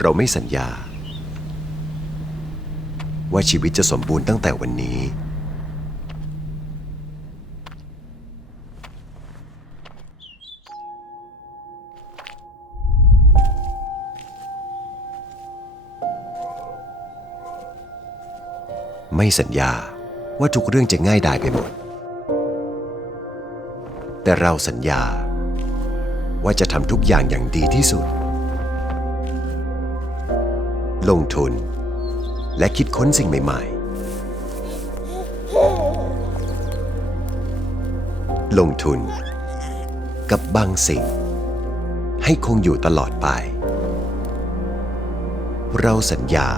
เราไม่สัญญา ว่าชีวิตจะสมบูรณ์ตั้งแต่วันนี้ ไม่สัญญาว่าทุกเรื่องจะง่ายดายไปหมด แต่เราสัญญาว่าจะทำทุกอย่างอย่างดีที่สุด ลงทุน และคิดค้นสิ่งใหม่ ๆ ลงทุน กับบางสิ่ง ให้คงอยู่ตลอดไป เราสัญญา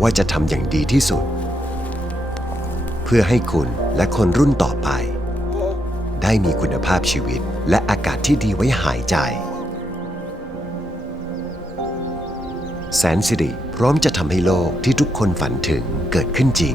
ว่าจะทำอย่างดีที่สุด เพื่อให้คุณและคนรุ่นต่อไป ได้มีคุณภาพชีวิตและอากาศที่ดีไว้หายใจ แสนสิริพร้อมจะทำให้โลกที่ทุกคนฝันถึงเกิดขึ้นจริง